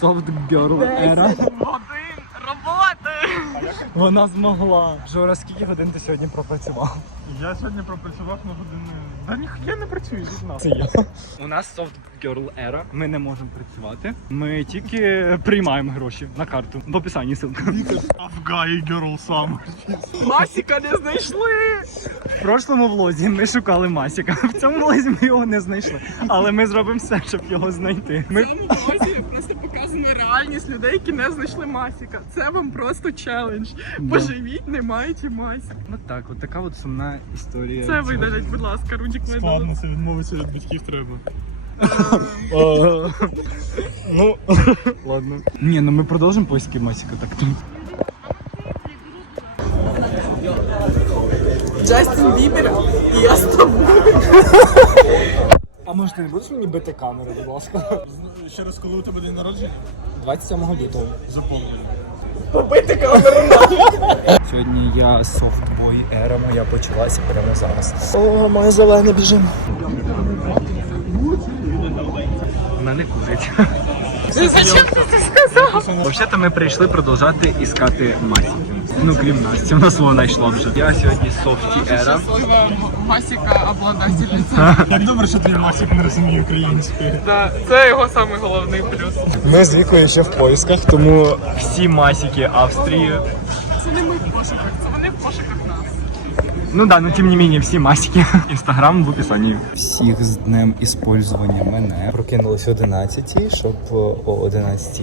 Soft Girl Era. роботи. Вона змогла. Жора, скільки годин ти сьогодні пропрацював? Я сьогодні пропрацював на годину. Да ніхуя не працюю. Це я. У нас Soft Girl Era. Ми не можемо працювати. Ми тільки приймаємо гроші на карту. В описанні ссылка. Афгай герл сам. Масіка не знайшли. В прошлому влозі ми шукали Масіка. В цьому влозі ми його не знайшли. Але ми зробимо все, щоб його знайти. Ми В цьому блозі просто показано реальність людей, які не знайшли Масіка. Це вам просто челендж. Поживіть, не маєте Масіка. От так, от така от сумна історія. Це видалять, будь ласка, Рудік Складно, це відмовитися від батьків треба. Ну, ладно. Ні, ну ми продовжимо поиски Масіка так. Джастін Бібер і я з тобою. А може ти не будеш мені бити камеру, будь ласка? Ще раз, коли у тебе день народження, 27 лютого. заповнюю. Побити камеру. Софтбой, ера моя почалася прямо зараз. О, моє зелене біжимо. Вона не курить. Взагалі-то ми прийшли продовжати іскати Масі. Ну, крім Насті, вона свого знайшла вже. Я сьогодні софті ера. Щаслива Масіка обладательниця. Як добре, що твій Масік не розуміє українською. Да, це його самий головний плюс. Ми з Вікою ще в поисках, тому всі масіки Австрії. Це не ми в пошуках, це вони в пошуках нас. Ну да, но тем не менее, всі масики. Інстаграм в описанні. Всіх з днем іспользування мене. Прокинулись о 11, щоб о 11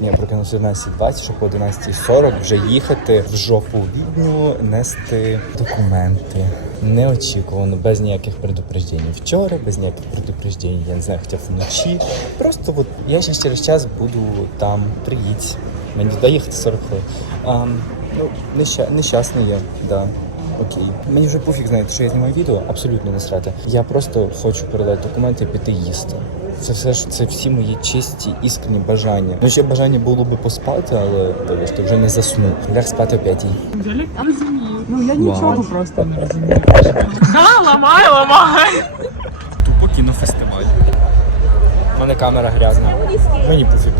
ні, прокинулися о 11.20, щоб о 11.40 вже їхати в жопу відню, нести документи. Неочікувано, без ніяких предупреждень. Вчора, без ніяких предупреждень, я не знаю, хоча вночі. Просто от я ще через час буду там. Приїдь. Мені доїхати 40 хвилин. Ну, неща... нещасний я, да. Окей. Мені вже пофіг, знаєте, що я знімаю відео, абсолютно не срати. Я просто хочу передати документи і піти їсти. Це все ж це всі мої чисті іскренні бажання. Ну ще бажання було би поспати, але вибачте, вже не засну. Ляг спати о п'ятій. Я розумію. Ну я нічого просто не розумію. Да, ламай, ламай. Тупо кінофестиваль. У мене камера грязна. Мені пофіг.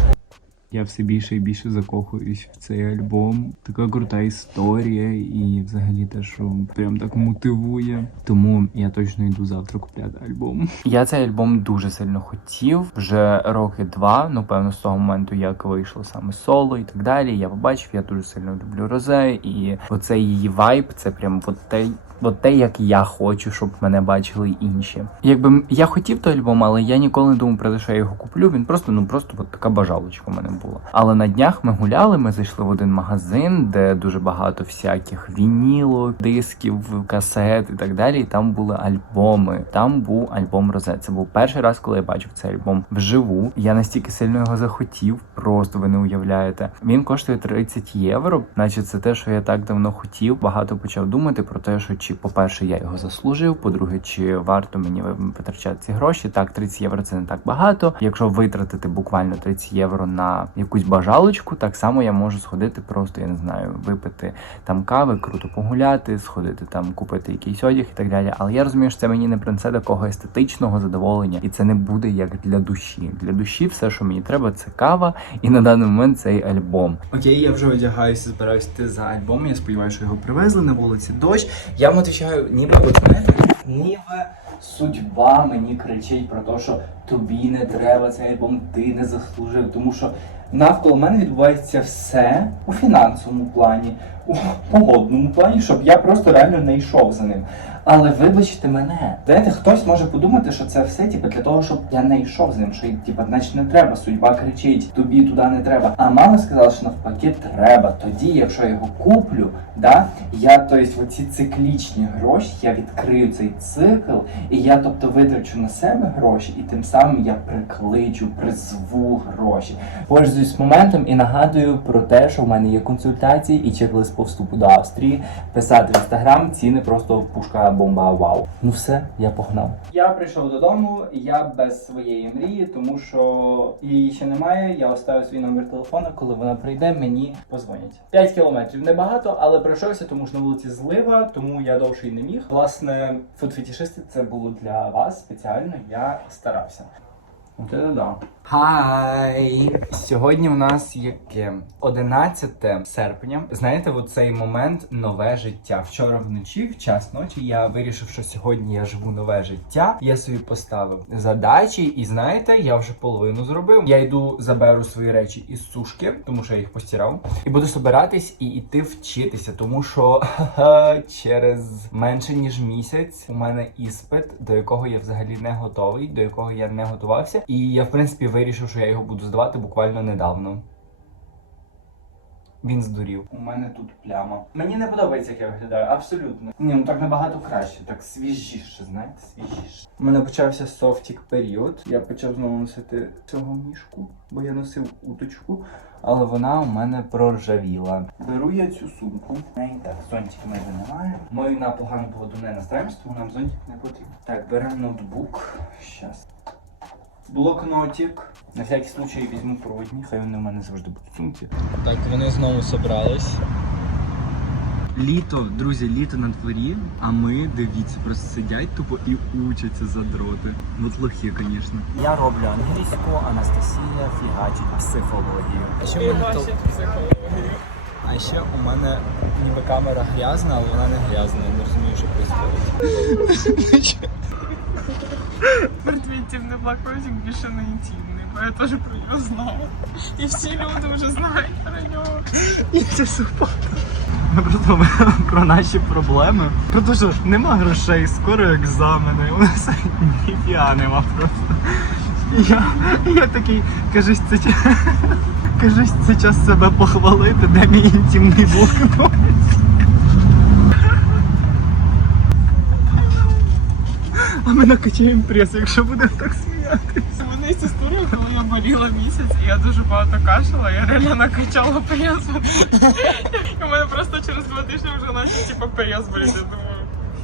Я все більше і більше закохуюсь в цей альбом. Така крута історія, і взагалі те, що прям так мотивує. Тому я точно йду завтра купляти альбом. Я цей альбом дуже сильно хотів. Вже роки два. Ну певно, з того моменту, як вийшло саме соло і так далі. Я побачив, я дуже сильно люблю Розе, і оцей її вайб, це прям от те. От те, як я хочу, щоб мене бачили інші. Якби я хотів той альбом, але я ніколи не думав про те, що я його куплю. Він просто ну просто от така бажалочка в мене була. Але на днях ми гуляли. Ми зайшли в один магазин, де дуже багато всяких вінілок, дисків, касет і так далі. І там були альбоми. Там був альбом Розе. Це був перший раз, коли я бачив цей альбом вживу. Я настільки сильно його захотів, просто ви не уявляєте. Він коштує 30 євро, наче це те, що я так давно хотів. Багато почав думати про те, що чи, по-перше, я його заслужив. По-друге, чи варто мені витрачати ці гроші. Так, 30 євро це не так багато. Якщо витратити буквально 30 євро на якусь бажалочку, так само я можу сходити, просто я не знаю, випити там кави, круто погуляти, сходити там, купити якийсь одяг і так далі. Але я розумію, що це мені не принесе такого естетичного задоволення, і це не буде як для душі. Для душі все, що мені треба, це кава, і на даний момент цей альбом. Окей, я вже одягаюся, збираюся за альбом. Я сподіваюся, що його привезли на вулиці дощ. Я вам відповідаю, ніби от знаєте, ніби судьба мені кричить про те, що тобі не треба цей альбом, ти не заслужив, тому що навколо мене відбувається все у фінансовому плані, у погодному плані, щоб я просто реально не йшов за ним. Але вибачте мене, знаєте, хтось може подумати, що це все типу, для того, щоб я не йшов з ним. Що типу, значить не треба. Судьба кричить, тобі туди не треба. А мама сказала, що навпаки треба. Тоді, якщо я його куплю, да, я тобто, оці циклічні гроші, я відкрию цей цикл, і я тобто витрачу на себе гроші, і тим самим я прикличу, призву гроші. Пользуюсь моментом і нагадую про те, що в мене є консультації і чек-лист по вступу до Австрії. Писати в інстаграм, ціни просто пушка бомба вау. Ну все, я погнав. Я прийшов додому, я без своєї мрії, тому що її ще немає. Я оставив свій номер телефона. Коли вона прийде, мені позвонять. 5 кілометрів небагато, але пройшовся, тому що на вулиці злива, тому я довше й не міг. Власне, фуд-фетішисти це було для вас спеціально. Я старався. От це да. Хай! Сьогодні у нас яке 11 серпня. Знаєте, в цей момент нове життя. Вчора вночі, в час ночі, я вирішив, що сьогодні я живу нове життя. Я собі поставив задачі, і знаєте, я вже половину зробив. Я йду заберу свої речі із сушки, тому що я їх постирав, і буду собиратись і йти вчитися, тому що через менше ніж місяць у мене іспит, до якого я взагалі не готовий, до якого я не готувався. І я, в принципі, вирішив, що я його буду здавати буквально недавно. Він здурів. У мене тут пляма. Мені не подобається, як я виглядаю, абсолютно. Ні, ну так набагато краще, так свіжіше, знаєте, свіжіше. У мене почався софтік період. Я почав знову носити цього мішку, бо я носив уточку, але вона у мене проржавіла. Беру я цю сумку. В неї так, зонтики майже немає. Ми на погану погоду не настраємося, тому нам зонтик не потрібен. Так, беремо ноутбук. Щас. Блокнотик. На всякий случай візьму проводні, хай вони в мене завжди будуть в сумці. Так, вони знову собрались. Літо, друзі, літо на дворі, а ми, дивіться, просто сидять тупо і учаться задроти. От лохи, звісно. Я роблю англійську, Анастасія фігачить психологію. А ще, в мене а ще у мене ніби камера грязна, але вона не грязна, я не розумію, що відбувається. Твій інтимний блокнотик більше не інтимний, бо я теж про нього знаю. І всі люди вже знають про нього. Це супер. Просто про наші проблеми. Про те, що нема грошей, скоро екзамени, у нас ніфіга нема просто. І я, і я такий, кажись, це кажись, це час себе похвалити, де мій інтимний блокнот. А ми накачаємо прес, якщо будемо так сміяти. У мене історія, коли я боліла місяць, і я дуже багато кашляла, я реально накачала прес. У мене просто через два тижні вже наче типу прес боліти, я думаю.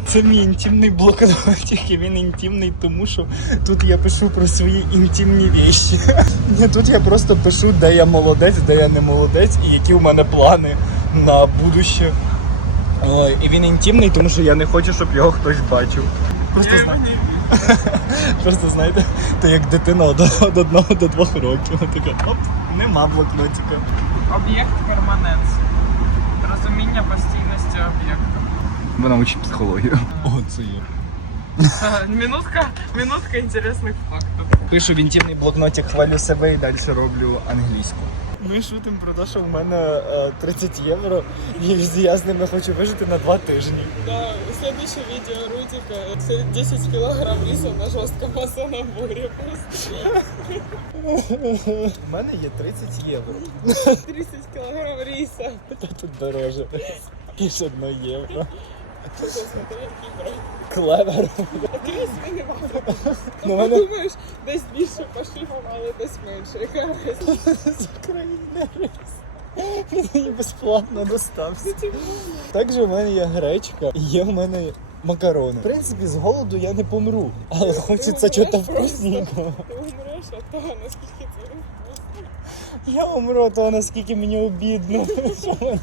Це мій інтимний блокнотик, і він інтимний, тому що тут я пишу про свої інтимні вещі. Ні, тут я просто пишу, де я молодець, де я не молодець, і які у мене плани на будуще. І він інтимний, тому що я не хочу, щоб його хтось бачив. Просто, Я зна... його не вірю. просто знаєте, то як дитина від од одного до двох років. Така, оп, нема блокнотика. Об'єкт перманенції. Розуміння постійності об'єкту. Вона учить психологію. О, це є. Ага, Минутка, минутка інтересних фактів. Пишу в інтимний блокнотик, хвалю себе і далі роблю англійську. Ми шутимо про те, що в мене е, 30 євро, і я з ними хочу вижити на два тижні. Да, следующее видео Рудика 10 килограмм риса на жестком наборе просто. У мене є 30 євро. 30 килограмм риса. Та тут дороже. Ніж одно євро. Смотри, який. Клевер. Такий. Ну, Ну, мене- подумаєш, десь більше пошивом, але десь менше. Яка? З України рис. Він мені безплатно достався. Це Також у мене є гречка і є в мене макарони. В принципі, з голоду я не помру, але хочеться чого-то вкусненького. Ти умреш, а того, наскільки це. Я умру, то наскільки мені обідно, що в мене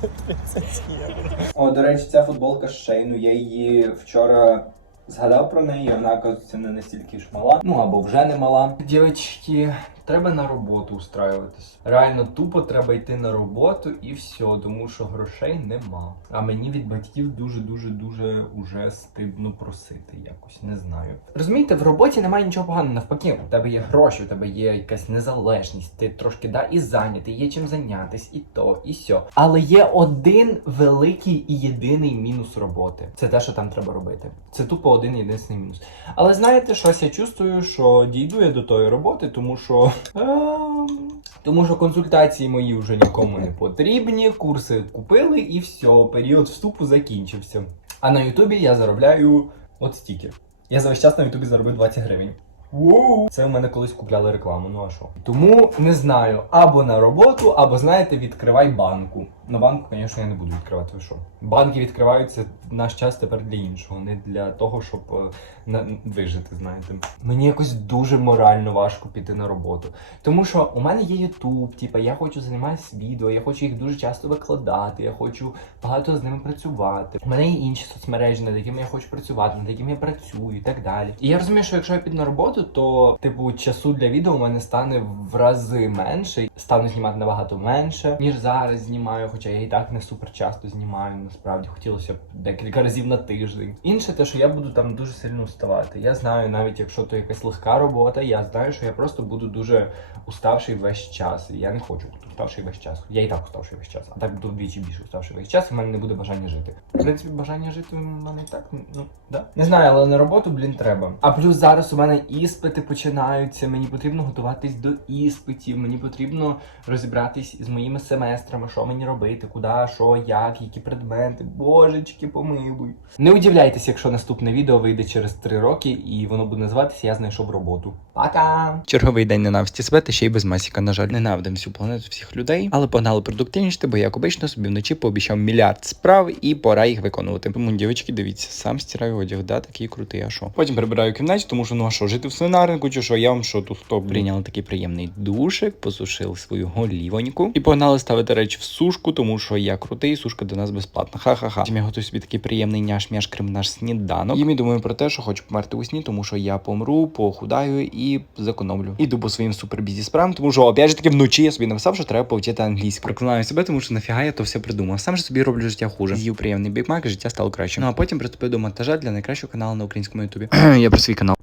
30 євро. О, до речі, ця футболка з Шейну, я її вчора згадав про неї, вона, оказується, не настільки ж мала. Ну або вже не мала. Дівчатки, треба на роботу устраюватись. Реально тупо треба йти на роботу і все, тому що грошей нема. А мені від батьків дуже дуже дуже уже стидно просити якось, не знаю. Розумієте, в роботі немає нічого поганого. Навпаки, у тебе є гроші, у тебе є якась незалежність, ти трошки да і зайнятий, є чим зайнятись, і то, і сьо. Але є один великий і єдиний мінус роботи. Це те, що там треба робити. Це тупо один єдиний мінус. Але знаєте, щось я чувствую, що дійду я до тої роботи, тому що. ем, тому що консультації мої вже нікому не потрібні, курси купили і все, період вступу закінчився. А на Ютубі я заробляю от стільки. Я за весь час на Ютубі заробив 20 гривень. Воу! Це в мене колись купляли рекламу, ну а що? Тому не знаю, або на роботу, або знаєте, відкривай банку. На банку, звісно, я не буду відкривати. Ви що? Банки відкриваються наш час тепер для іншого, не для того, щоб е, на, вижити, знаєте. Мені якось дуже морально важко піти на роботу. Тому що у мене є YouTube, типа я хочу займатися відео, я хочу їх дуже часто викладати, я хочу багато з ними працювати. У мене є інші соцмережі, над якими я хочу працювати, над якими я працюю і так далі. І я розумію, що якщо я піду на роботу, то типу часу для відео у мене стане в рази менше, стану знімати набагато менше, ніж зараз знімаю, хоча я і так не супер часто знімаю. Насправді хотілося б декілька разів на тиждень. Інше те, що я буду там дуже сильно уставати. Я знаю, навіть якщо то якась легка робота, я знаю, що я просто буду дуже уставший весь час. І я не хочу уставший весь час. Я і так уставший весь час, а так буду вдвічі більше уставший весь час, і в мене не буде бажання жити. В принципі, бажання жити в мене і так, ну да. Не знаю, але на роботу, блін, треба. А плюс зараз у мене іспити починаються. Мені потрібно готуватись до іспитів. Мені потрібно розібратись з моїми семестрами, що мені робити, куди, що, як, які предмети. Божечки, помилуй. Не удивляйтесь, якщо наступне відео вийде через три роки, і воно буде називатися Я знайшов роботу. Пока! Черговий день ненависті себе, та ще й без масіка. На жаль, ненавидим всю планету всіх людей, але погнали продуктивніше, бо як обично собі вночі пообіцяв мільярд справ і пора їх виконувати. Тому, дівчатки, дивіться, сам стираю одяг, да, такий крутий, а що. Потім прибираю кімнаті, тому що ну а що, жити в свинарнику, чи що я вам що тут хто прийняли такий приємний душик, посушили свою голівоньку і погнали ставити речі в сушку, тому що я крутий, сушка до нас безплатна. Ха-ха-ха. Я готую собі такий приємний няш-мяш крем наш сніданок. І думаю про те, що хочу померти у сні, тому що я помру, похудаю і зекономлю. Іду по своїм супербізі справам, тому що опять же таки вночі я собі написав, що треба повчити англійську. Проклинаю себе, тому що нафіга я то все придумав. Сам же собі роблю життя хуже. З'їв приємний бікмак, і життя стало краще. Ну а потім приступив до монтажа для найкращого каналу на українському ютубі. я про свій канал.